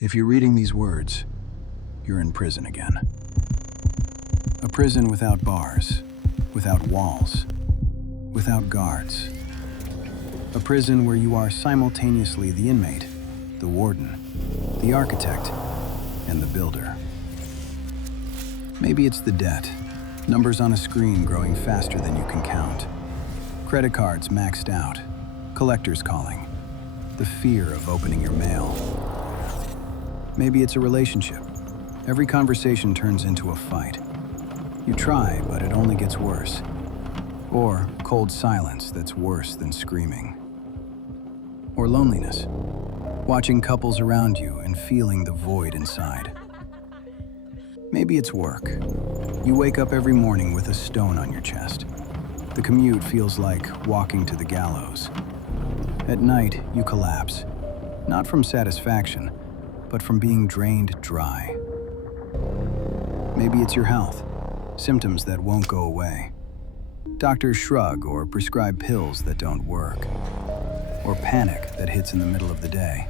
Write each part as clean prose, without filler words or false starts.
If you're reading these words, you're in prison again. A prison without bars, without walls, without guards. A prison where you are simultaneously the inmate, the warden, the architect, and the builder. Maybe it's the debt, numbers on a screen growing faster than you can count. Credit cards maxed out, collectors calling, the fear of opening your mail. Maybe it's a relationship. Every conversation turns into a fight. You try, but it only gets worse. Or cold silence that's worse than screaming. Or loneliness. Watching couples around you and feeling the void inside. Maybe it's work. You wake up every morning with a stone on your chest. The commute feels like walking to the gallows. At night, you collapse. Not from satisfaction, but from being drained dry. Maybe it's your health, symptoms that won't go away. Doctors shrug or prescribe pills that don't work. Or panic that hits in the middle of the day.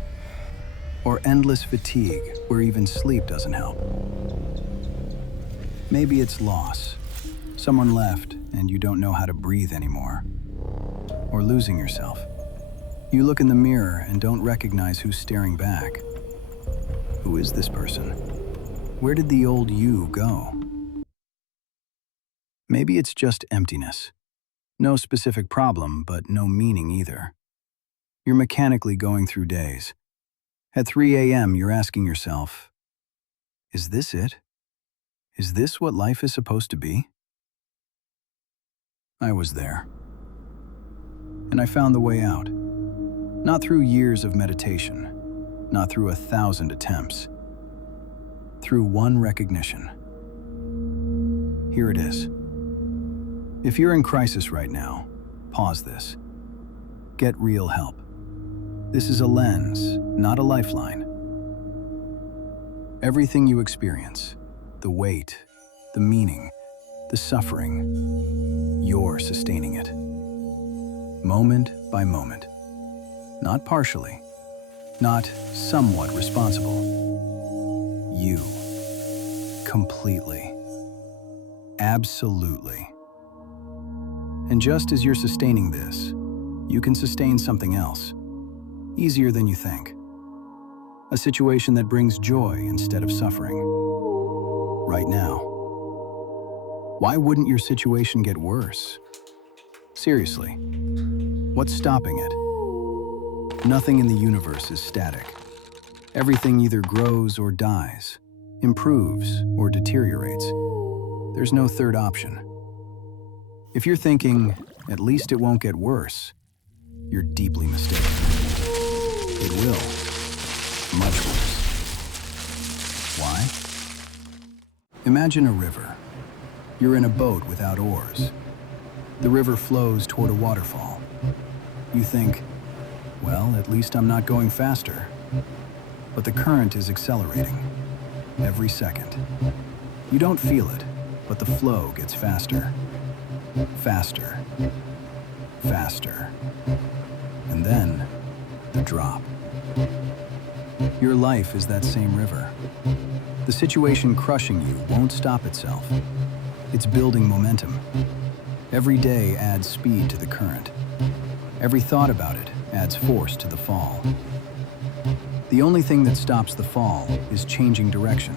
Or endless fatigue where even sleep doesn't help. Maybe it's loss. Someone left and you don't know how to breathe anymore. Or losing yourself. You look in the mirror and don't recognize who's staring back. Who is this person? Where did the old you go? Maybe it's just emptiness. No specific problem, but no meaning either. You're mechanically going through days. At 3 a.m., you're asking yourself, is this it? Is this what life is supposed to be? I was there. And I found the way out. Not through years of meditation, not through 1,000 attempts. Through one recognition. Here it is. If you're in crisis right now, pause this. Get real help. This is a lens, not a lifeline. Everything you experience, the weight, the meaning, the suffering, you're sustaining it. Moment by moment. Not partially. Not somewhat responsible. You. Completely. Absolutely. And just as you're sustaining this, you can sustain something else. Easier than you think. A situation that brings joy instead of suffering. Right now. Why wouldn't your situation get worse? Seriously. What's stopping it? Nothing in the universe is static. Everything either grows or dies, improves or deteriorates. There's no third option. If you're thinking, at least it won't get worse, you're deeply mistaken. It will. Much worse. Why? Imagine a river. You're in a boat without oars. The river flows toward a waterfall. You think, well, at least I'm not going faster. But the current is accelerating. Every second. You don't feel it, but the flow gets faster. Faster. Faster. And then, the drop. Your life is that same river. The situation crushing you won't stop itself. It's building momentum. Every day adds speed to the current. Every thought about it adds force to the fall. The only thing that stops the fall is changing direction.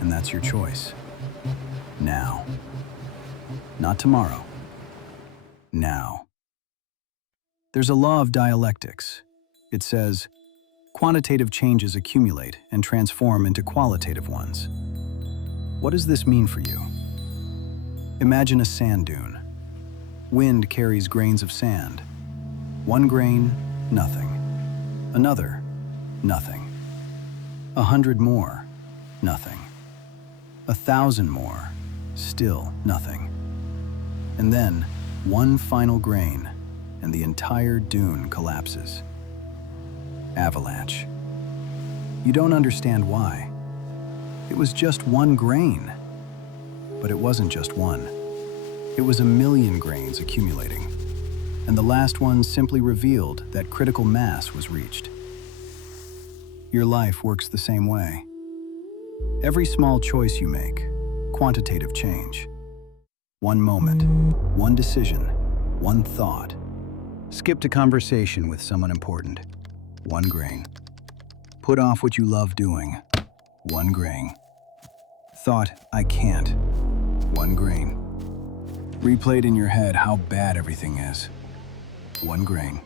And that's your choice. Now. Not tomorrow. Now. There's a law of dialectics. It says, quantitative changes accumulate and transform into qualitative ones. What does this mean for you? Imagine a sand dune. Wind carries grains of sand. One grain, nothing. Another, nothing. 100 more, nothing. 1,000 more, still nothing. And then, one final grain, and the entire dune collapses. Avalanche. You don't understand why. It was just one grain. But it wasn't just one. It was 1,000,000 grains accumulating. And the last one simply revealed that critical mass was reached. Your life works the same way. Every small choice you make, quantitative change. One moment, one decision, one thought. Skipped a conversation with someone important. 1 grain. Put off what you love doing. 1 grain. Thought, I can't. 1 grain. Replayed in your head how bad everything is. 1 grain.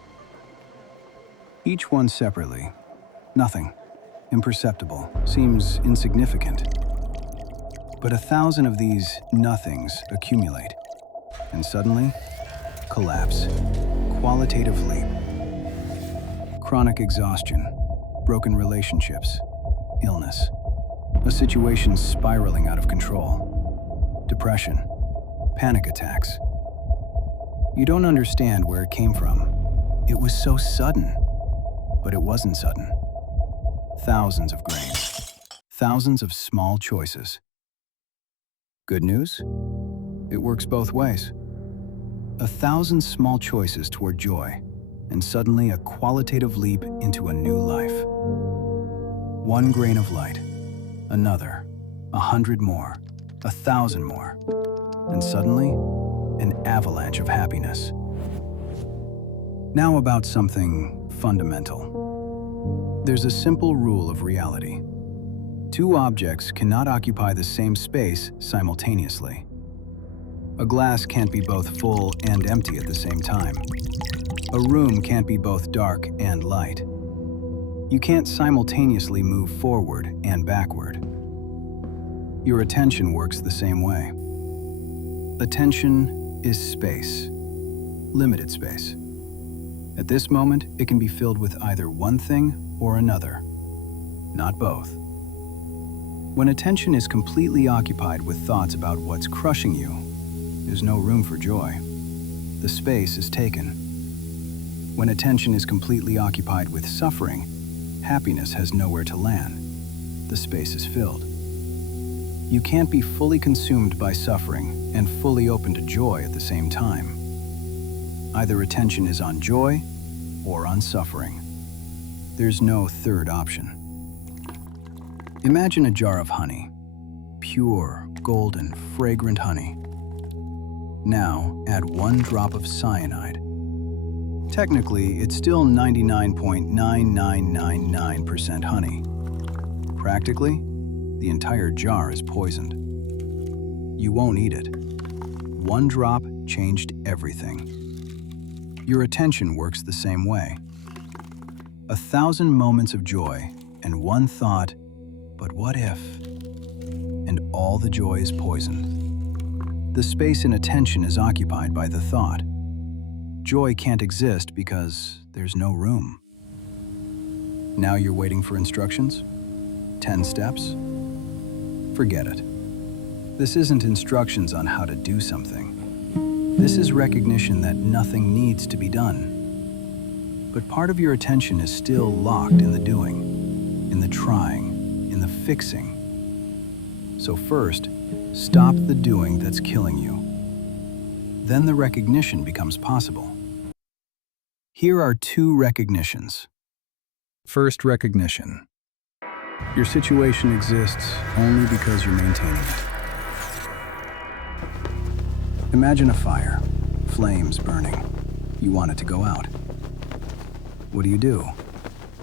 Each one separately. Nothing. Imperceptible. Seems insignificant. But 1,000 of these nothings accumulate. And suddenly, collapse. Qualitative leap. Chronic exhaustion. Broken relationships. Illness. A situation spiraling out of control. Depression. Panic attacks. You don't understand where it came from. It was so sudden. But it wasn't sudden. Thousands of grains. Thousands of small choices. Good news? It works both ways. 1,000 small choices toward joy, and suddenly a qualitative leap into a new life. 1 grain of light, another, 100 more, 1,000 more, and suddenly, an avalanche of happiness. Now about something fundamental. There's a simple rule of reality. 2 objects cannot occupy the same space simultaneously. A glass can't be both full and empty at the same time. A room can't be both dark and light. You can't simultaneously move forward and backward. Your attention works the same way. Attention is space, limited space. At this moment, it can be filled with either one thing or another, not both. When attention is completely occupied with thoughts about what's crushing you, there's no room for joy. The space is taken. When attention is completely occupied with suffering, happiness has nowhere to land. The space is filled. You can't be fully consumed by suffering and fully open to joy at the same time. Either attention is on joy or on suffering. There's no third option. Imagine a jar of honey, pure, golden, fragrant honey. Now add 1 drop of cyanide. Technically, it's still 99.9999% honey. Practically, the entire jar is poisoned. You won't eat it. 1 drop changed everything. Your attention works the same way. 1,000 moments of joy and 1 thought, but what if? And all the joy is poisoned. The space in attention is occupied by the thought. Joy can't exist because there's no room. Now you're waiting for instructions? 10 steps? Forget it. This isn't instructions on how to do something. This is recognition that nothing needs to be done. But part of your attention is still locked in the doing, in the trying, in the fixing. So first, stop the doing that's killing you. Then the recognition becomes possible. Here are 2 recognitions. First recognition. Your situation exists only because you're maintaining it. Imagine a fire, flames burning. You want it to go out. What do?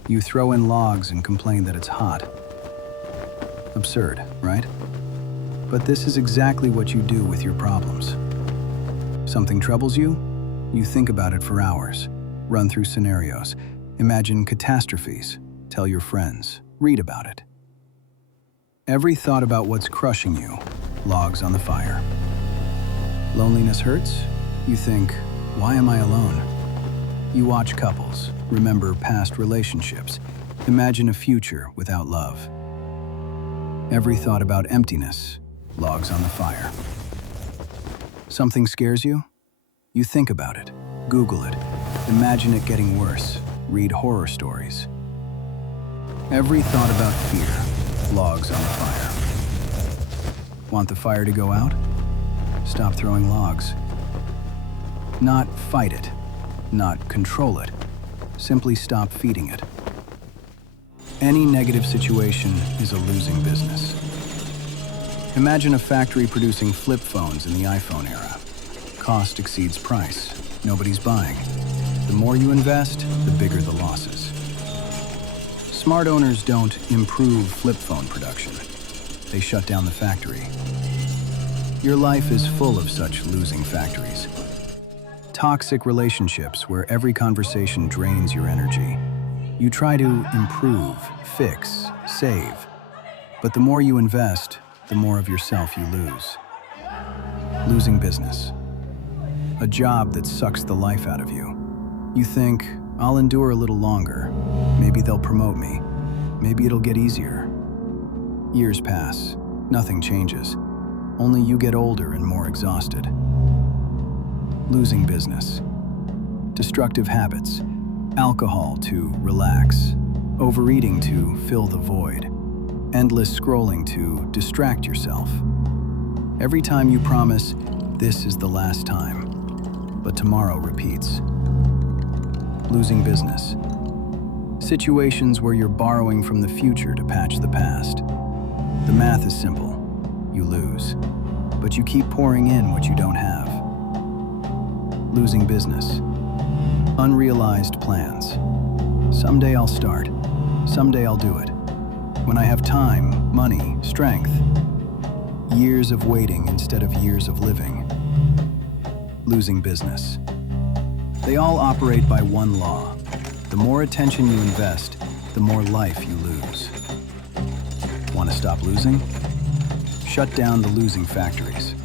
You throw in logs and complain that it's hot. Absurd, right? But this is exactly what you do with your problems. Something troubles you? You think about it for hours, run through scenarios, imagine catastrophes, tell your friends, read about it. Every thought about what's crushing you, logs on the fire. Loneliness hurts? You think, why am I alone? You watch couples, remember past relationships, imagine a future without love. Every thought about emptiness, logs on the fire. Something scares you? You think about it, Google it, imagine it getting worse, read horror stories. Every thought about fear, logs on the fire. Want the fire to go out? Stop throwing logs. Not fight it, not control it, simply stop feeding it. Any negative situation is a losing business. Imagine a factory producing flip phones in the iPhone era. Cost exceeds price. Nobody's buying. The more you invest, the bigger the losses. Smart owners don't improve flip phone production. They shut down the factory. Your life is full of such losing factories. Toxic relationships where every conversation drains your energy. You try to improve, fix, save. But the more you invest, the more of yourself you lose. Losing business. A job that sucks the life out of you. You think, I'll endure a little longer. Maybe they'll promote me. Maybe it'll get easier. Years pass. Nothing changes. Only you get older and more exhausted. Losing business. Destructive habits. Alcohol to relax. Overeating to fill the void. Endless scrolling to distract yourself. Every time you promise, this is the last time, but tomorrow repeats. Losing business. Situations where you're borrowing from the future to patch the past. The math is simple. You lose, but you keep pouring in what you don't have. Losing business. Unrealized plans. Someday I'll start. Someday I'll do it. When I have time, money, strength. Years of waiting instead of years of living. Losing business. They all operate by one law. The more attention you invest, the more life you lose. Want to stop losing? Shut down the losing factories.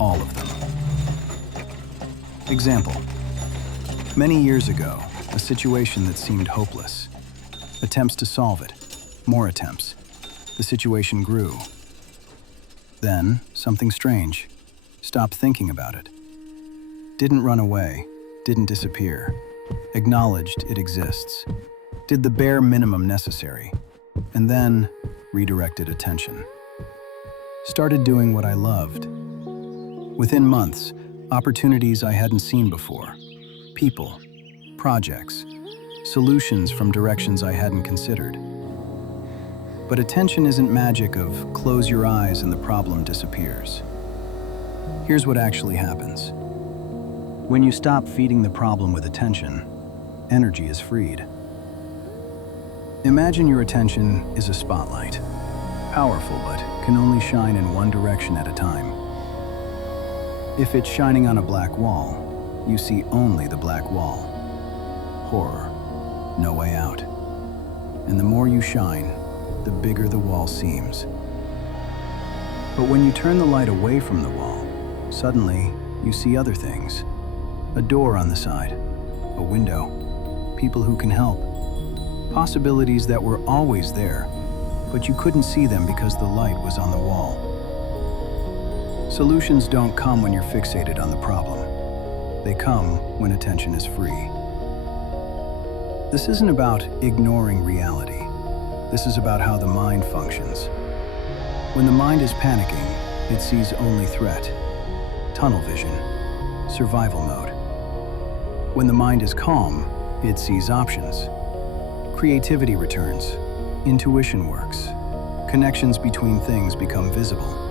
All of them. Example. Many years ago, a situation that seemed hopeless. Attempts to solve it. More attempts. The situation grew. Then, something strange. Stopped thinking about it. Didn't run away. Didn't disappear. Acknowledged it exists. Did the bare minimum necessary. And then, redirected attention. Started doing what I loved. Within months, opportunities I hadn't seen before. People, projects, solutions from directions I hadn't considered. But attention isn't magic of close your eyes and the problem disappears. Here's what actually happens. When you stop feeding the problem with attention, energy is freed. Imagine your attention is a spotlight, powerful but can only shine in one direction at a time. If it's shining on a black wall, you see only the black wall. Horror, no way out. And the more you shine, the bigger the wall seems. But when you turn the light away from the wall, suddenly you see other things. A door on the side, a window, people who can help. Possibilities that were always there, but you couldn't see them because the light was on the wall. Solutions don't come when you're fixated on the problem. They come when attention is free. This isn't about ignoring reality. This is about how the mind functions. When the mind is panicking, it sees only threat, tunnel vision, survival mode. When the mind is calm, it sees options. Creativity returns, intuition works, connections between things become visible.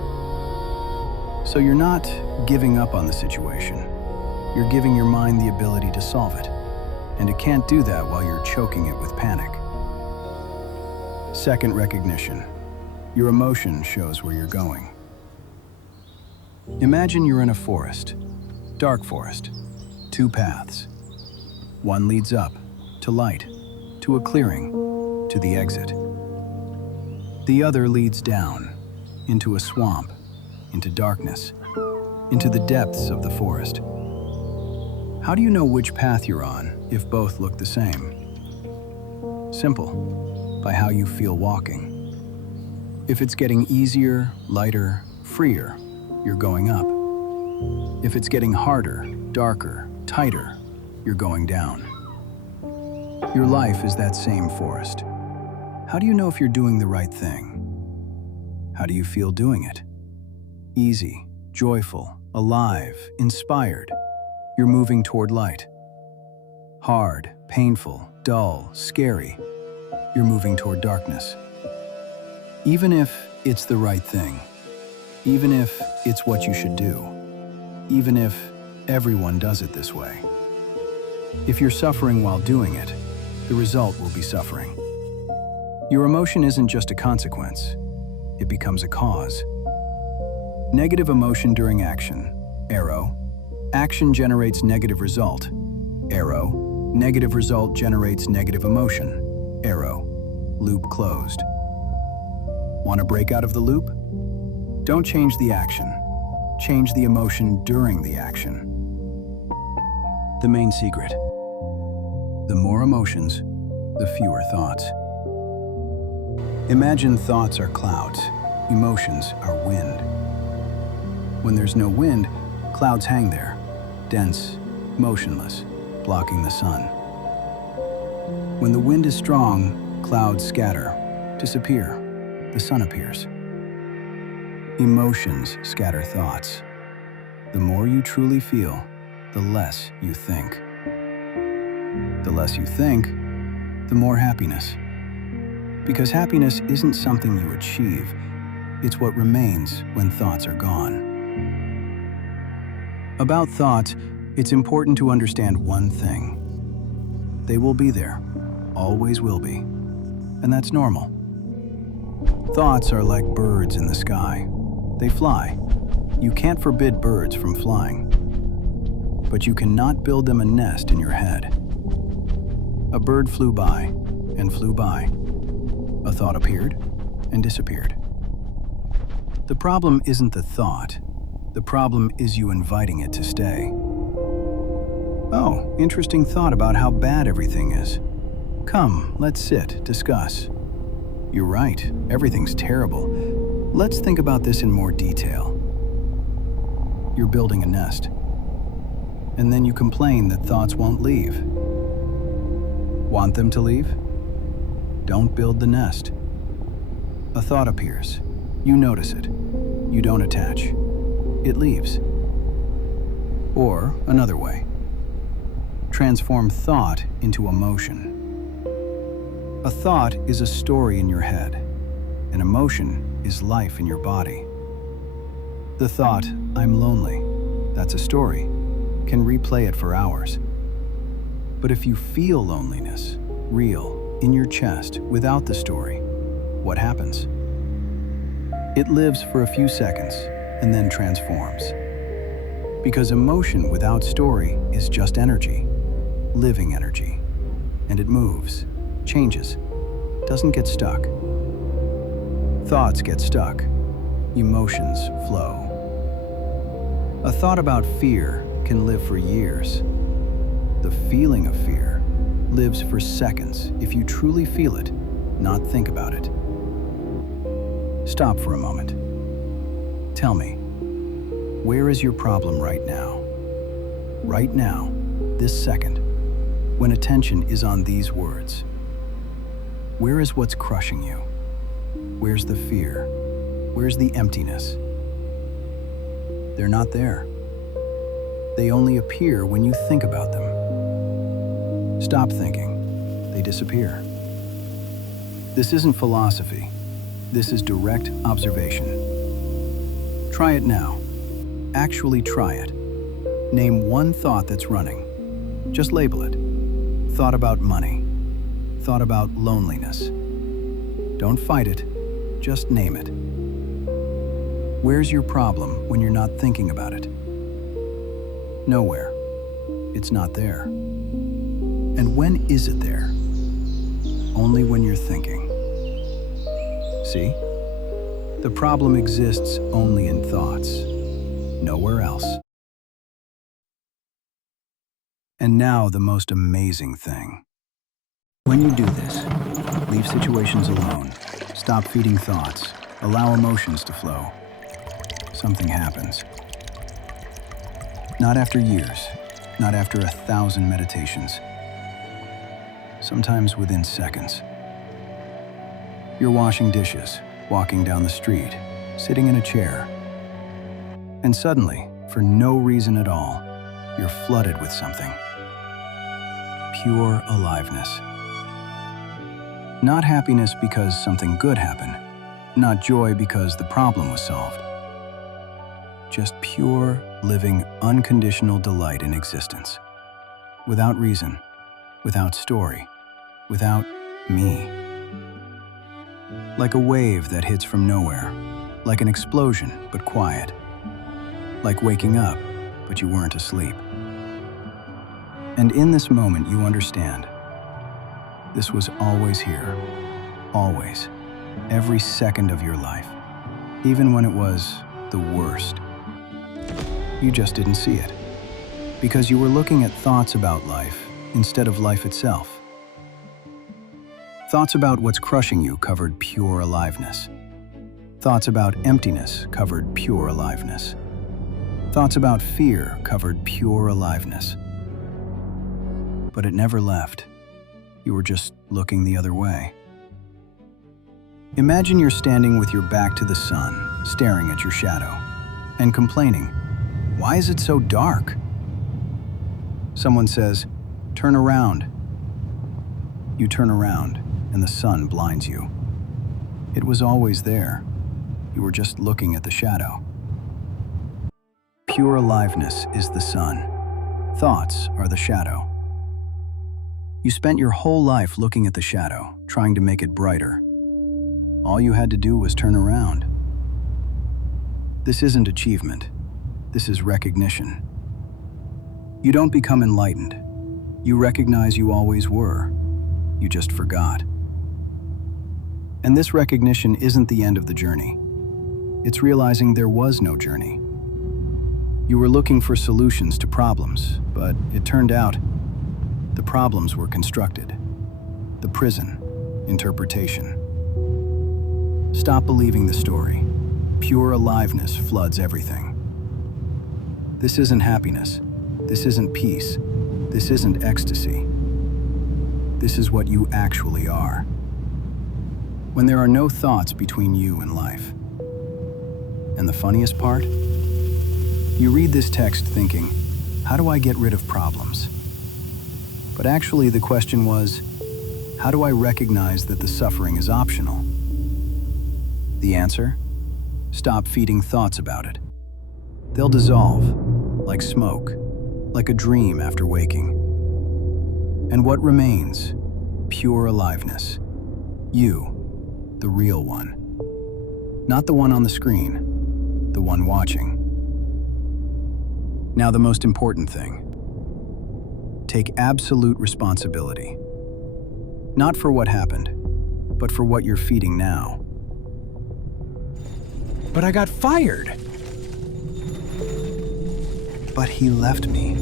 So you're not giving up on the situation. You're giving your mind the ability to solve it. And it can't do that while you're choking it with panic. Second recognition. Your emotion shows where you're going. Imagine you're in a forest, dark forest, 2 paths. One leads up, to light, to a clearing, to the exit. The other leads down, into a swamp, into darkness, into the depths of the forest. How do you know which path you're on if both look the same? Simple, by how you feel walking. If it's getting easier, lighter, freer, you're going up. If it's getting harder, darker, tighter, you're going down. Your life is that same forest. How do you know if you're doing the right thing? How do you feel doing it? Easy, joyful, alive, inspired. You're moving toward light. Hard, painful, dull, scary. you're moving toward darkness. Even if it's the right thing, even if it's what you should do, even if everyone does it this way. If you're suffering while doing it, the result will be suffering. Your emotion isn't just a consequence, it becomes a cause. Negative emotion during action, arrow. Action generates negative result, arrow. Negative result generates negative emotion, arrow. Loop closed. Want to break out of the loop? Don't change the action. Change the emotion during the action. The main secret. The more emotions, the fewer thoughts. Imagine thoughts are clouds, emotions are wind. When there's no wind, clouds hang there, dense, motionless, blocking the sun. When the wind is strong, clouds scatter, disappear, the sun appears. Emotions scatter thoughts. The more you truly feel, the less you think. The less you think, the more happiness. Because happiness isn't something you achieve, it's what remains when thoughts are gone. About thoughts, it's important to understand one thing. They will be there, always will be, and that's normal. Thoughts are like birds in the sky. They fly. You can't forbid birds from flying, but you cannot build them a nest in your head. A bird flew by and flew by. A thought appeared and disappeared. The problem isn't the thought. The problem is you inviting it to stay. Oh, interesting thought about how bad everything is. Come, let's sit, discuss. You're right, everything's terrible. Let's think about this in more detail. You're building a nest, and then you complain that thoughts won't leave. Want them to leave? Don't build the nest. A thought appears. You notice it. You don't attach. It leaves. Or another way. Transform thought into emotion. A thought is a story in your head. An emotion is life in your body. The thought, I'm lonely, that's a story, can replay it for hours. But if you feel loneliness, real, in your chest, without the story, what happens? It lives for a few seconds and then transforms. Because emotion without story is just energy, living energy, and it moves, changes, doesn't get stuck. Thoughts get stuck, emotions flow. A thought about fear can live for years. The feeling of fear lives for seconds if you truly feel it, not think about it. Stop for a moment. Tell me, where is your problem right now? Right now, this second, when attention is on these words. Where is what's crushing you? Where's the fear? Where's the emptiness? They're not there. They only appear when you think about them. Stop thinking. They disappear. This isn't philosophy. This is direct observation. Try it now. Actually try it. Name one thought that's running. Just label it. Thought about money. Thought about loneliness. Don't fight it. Just name it. Where's your problem when you're not thinking about it? Nowhere. It's not there. And when is it there? Only when you're thinking. See? The problem exists only in thoughts, nowhere else. And now the most amazing thing. When you do this, leave situations alone, stop feeding thoughts, allow emotions to flow. Something happens. Not after years, not after 1,000 meditations. Sometimes within seconds. You're washing dishes, walking down the street, sitting in a chair. And suddenly, for no reason at all, you're flooded with something. Pure aliveness. Not happiness because something good happened. Not joy because the problem was solved. Just pure, living, unconditional delight in existence. Without reason, without story, without me. Like a wave that hits from nowhere. Like an explosion, but quiet. Like waking up, but you weren't asleep. And in this moment, you understand. This was always here. Always. Every second of your life. Even when it was the worst. You just didn't see it. Because you were looking at thoughts about life instead of life itself. Thoughts about what's crushing you covered pure aliveness. Thoughts about emptiness covered pure aliveness. Thoughts about fear covered pure aliveness. But it never left. You were just looking the other way. Imagine you're standing with your back to the sun, staring at your shadow, and complaining, "Why is it so dark?" Someone says, "Turn around." You turn around, and the sun blinds you. It was always there. You were just looking at the shadow. Pure aliveness is the sun. Thoughts are the shadow. You spent your whole life looking at the shadow, trying to make it brighter. All you had to do was turn around. This isn't achievement. This is recognition. You don't become enlightened. You recognize you always were. You just forgot. And this recognition isn't the end of the journey. It's realizing there was no journey. You were looking for solutions to problems, but it turned out the problems were constructed. The prison, interpretation. Stop believing the story. Pure aliveness floods everything. This isn't happiness. This isn't peace. This isn't ecstasy. This is what you actually are. When there are no thoughts between you and life. And the funniest part? You read this text thinking, how do I get rid of problems? But actually the question was, how do I recognize that the suffering is optional? The answer? Stop feeding thoughts about it. They'll dissolve, like smoke, like a dream after waking. And what remains? Pure aliveness. You, the real one. Not the one on the screen, the one watching. Now the most important thing. Take absolute responsibility. Not for what happened, but for what you're feeding now. But I got fired. But he left me.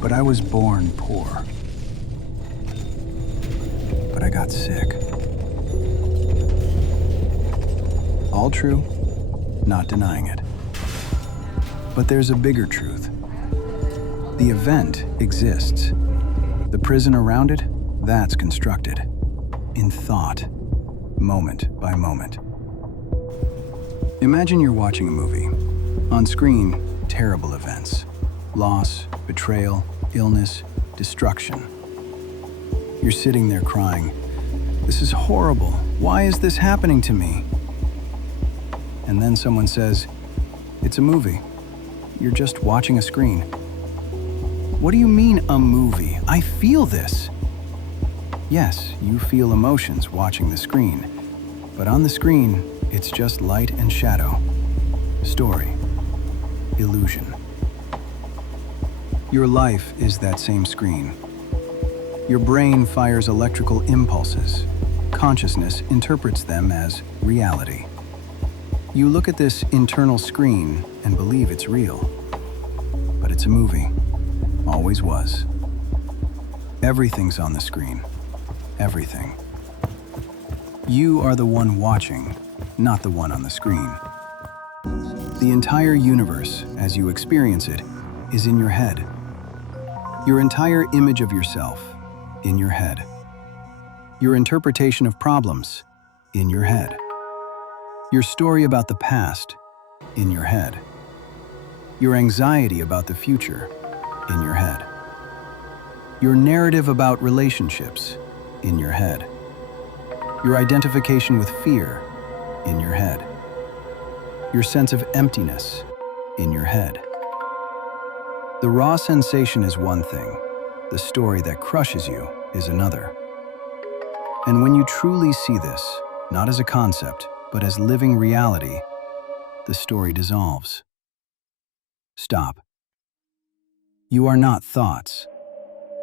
But I was born poor. But I got sick. All true, not denying it. But there's a bigger truth. The event exists. The prison around it, that's constructed. In thought, moment by moment. Imagine you're watching a movie. On screen, terrible events. Loss, betrayal, illness, destruction. You're sitting there crying, "This is horrible. Why is this happening to me?" And then someone says, "It's a movie. You're just watching a screen." What do you mean, a movie? I feel this. Yes, you feel emotions watching the screen, but on the screen, it's just light and shadow. Story. Illusion. Your life is that same screen. Your brain fires electrical impulses. Consciousness interprets them as reality. You look at this internal screen and believe it's real. But it's a movie. Always was. Everything's on the screen. Everything. You are the one watching, not the one on the screen. The entire universe, as you experience it, is in your head. Your entire image of yourself, in your head. Your interpretation of problems, in your head. Your story about the past, in your head. Your anxiety about the future, in your head. Your narrative about relationships in your head. Your identification with fear in your head. Your sense of emptiness in your head. The raw sensation is one thing. The story that crushes you is another. And when you truly see this, not as a concept, but as living reality, the story dissolves. Stop. You are not thoughts.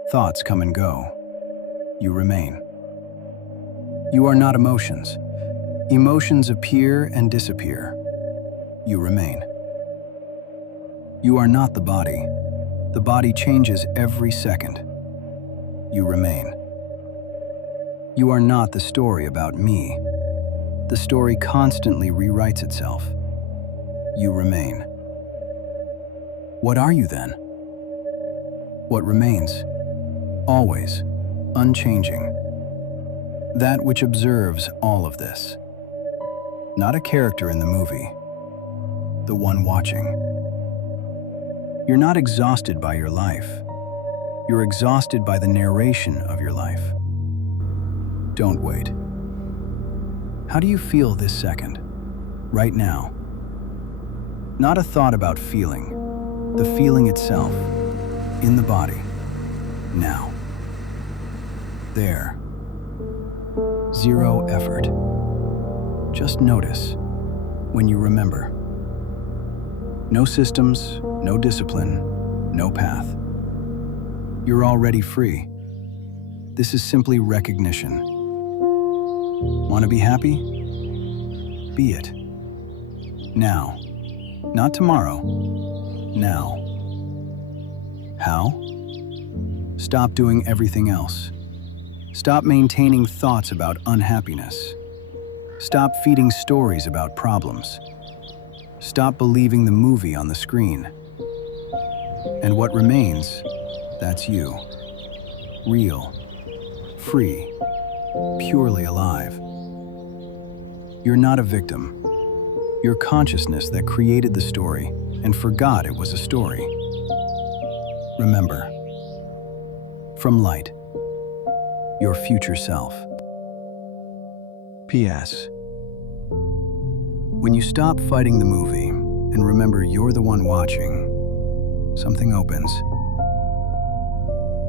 Thoughts come and go. You remain. You are not emotions. Emotions appear and disappear. You remain. You are not the body. The body changes every second. You remain. You are not the story about me. The story constantly rewrites itself. You remain. What are you then? What remains? Always, unchanging. That which observes all of this. Not a character in the movie, the one watching. You're not exhausted by your life. You're exhausted by the narration of your life. Don't wait. How do you feel this second, right now? Not a thought about feeling, the feeling itself, in the body, now. There. Zero effort. Just notice when you remember. No systems, no discipline, no path. You're already free. This is simply recognition. Want to be happy? Be it. Now. Not tomorrow. Now. How? Stop doing everything else. Stop maintaining thoughts about unhappiness. Stop feeding stories about problems. Stop believing the movie on the screen. And what remains, that's you. Real, free, purely alive. You're not a victim. You're consciousness that created the story and forgot it was a story. Remember, from light, your future self. P.S. When you stop fighting the movie and remember you're the one watching, something opens.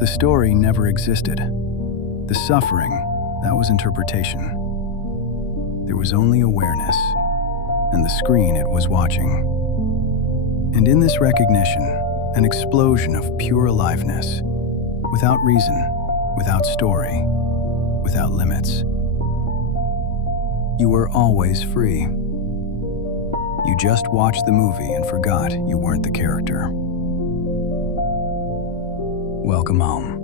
The story never existed. The suffering, that was interpretation. There was only awareness, and the screen it was watching. And in this recognition, an explosion of pure aliveness, without reason, without story, without limits. You were always free. You just watched the movie and forgot you weren't the character. Welcome home.